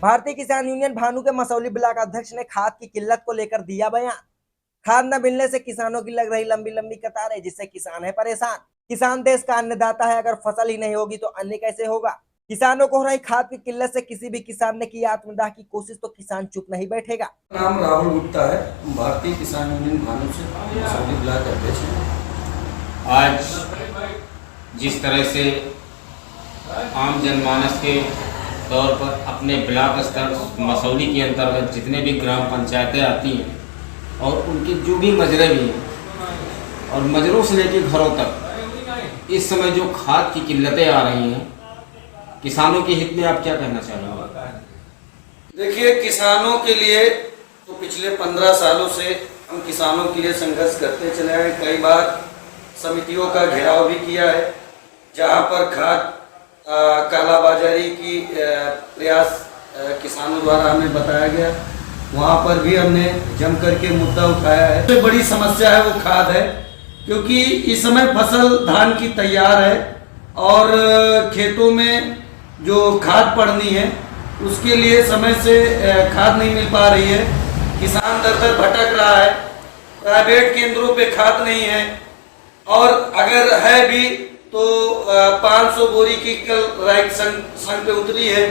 भारतीय किसान यूनियन भानु के मसौली ब्लॉक अध्यक्ष ने खाद की किल्लत को लेकर दिया बयान। खाद न मिलने से किसानों की लग रही लंबी लंबी कतारें, जिससे किसान है परेशान। किसान देश का अन्नदाता है, अगर फसल ही नहीं होगी तो अन्न कैसे होगा। किसानों को हो रही खाद की किल्लत से किसी भी किसान ने की आत्मदाह की कोशिश तो किसान चुप नहीं बैठेगा। नाम राहुल गुप्ता है, भारतीय किसान यूनियन भानु से मसौली ब्लॉक अध्यक्ष है। आज जिस तरह से आम जनमानस के तौर पर अपने ब्लॉक स्तर मसौली के अंतर्गत जितने भी ग्राम पंचायतें आती हैं और उनके जो भी मजरे भी हैं और मजरों से लेकर घरों तक इस समय जो खाद की किल्लतें आ रही हैं, किसानों के हित में आप क्या कहना चाहेंगे? देखिए, किसानों के लिए तो पिछले 15 सालों से हम किसानों के लिए संघर्ष करते चले आए। कई बार समितियों का घेराव भी किया है, जहां पर खाद कालाबाजारी की प्रयास किसानों द्वारा हमें बताया गया, वहां पर भी हमने जम करके मुद्दा उठाया है। सबसे बड़ी समस्या है वो खाद है, क्योंकि इस समय फसल धान की तैयार है और खेतों में जो खाद पड़नी है उसके लिए समय से खाद नहीं मिल पा रही है। किसान दर दर भटक रहा है, प्राइवेट केंद्रों पे खाद नहीं है और अगर है भी तो 500 बोरी की कल राइट संघ पे उतरी है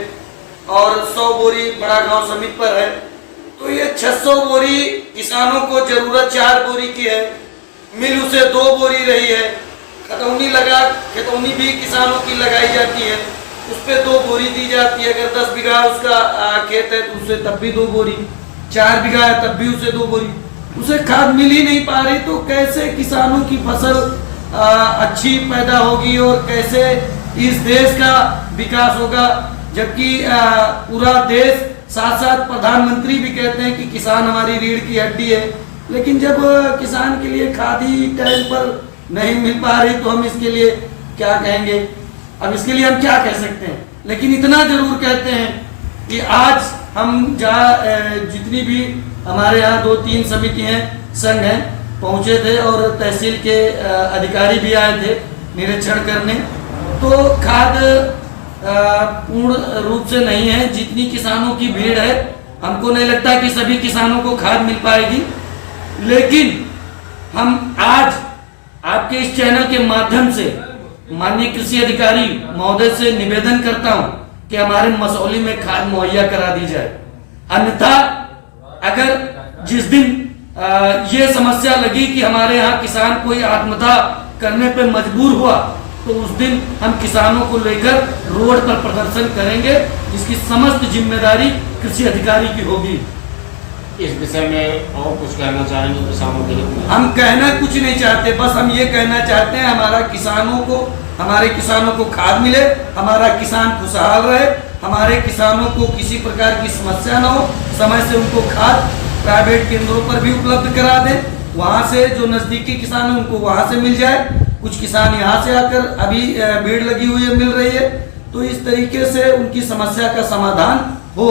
और 100 बोरी बड़ा गांव समिति पर है, तो ये 600 बोरी किसानों को जरूरत 4 बोरी की है, मिल उसे 2 बोरी रही है। खतौनी भी किसानों की लगाई जाती है, उस पर 2 बोरी दी जाती है। अगर 10 बीघा उसका खेत है तो उसे तब भी 2 बोरी, 4 बीघा है तब भी उसे 2 बोरी। उसे खाद मिल ही नहीं पा रही, तो कैसे किसानों की फसल अच्छी पैदा होगी और कैसे इस देश का विकास होगा। जबकि पूरा देश, साथ साथ प्रधानमंत्री भी कहते हैं कि किसान हमारी रीढ़ की हड्डी है, लेकिन जब किसान के लिए खाद ही टाइम पर नहीं मिल पा रही तो हम इसके लिए क्या कहेंगे। अब इसके लिए हम क्या कह सकते हैं, लेकिन इतना जरूर कहते हैं कि आज हम जहाँ जितनी भी हमारे यहाँ 2-3 समिति हैं, संघ हैं, पहुंचे थे और तहसील के अधिकारी भी आए थे निरीक्षण करने, तो खाद पूर्ण रूप से नहीं है। जितनी किसानों की भीड़ है, हमको नहीं लगता कि सभी किसानों को खाद मिल पाएगी, लेकिन हम आज आपके इस चैनल के माध्यम से माननीय कृषि अधिकारी महोदय से निवेदन करता हूं कि हमारे मसौली में खाद मुहैया करा दी जाए। अन्यथा अगर जिस दिन ये समस्या लगी कि हमारे यहाँ किसान कोई आत्मदाह करने पे मजबूर हुआ, तो उस दिन हम किसानों को लेकर रोड पर प्रदर्शन करेंगे, जिसकी समस्त जिम्मेदारी कृषि अधिकारी की होगी। इस विषय में और कुछ कहना चाहेंगे किसानों के लिए? हम कहना कुछ नहीं चाहते, बस हम ये कहना चाहते हैं हमारे किसानों को खाद मिले, हमारा किसान खुशहाल रहे, हमारे किसानों को किसी प्रकार की समस्या न हो, समय से उनको खाद प्राइवेट केंद्रों पर भी उपलब्ध करा दें, वहां से जो नजदीकी किसान है उनको वहां से मिल जाए। कुछ किसान यहाँ से आकर अभी भीड़ लगी हुई है, मिल रही है, तो इस तरीके से उनकी समस्या का समाधान हो।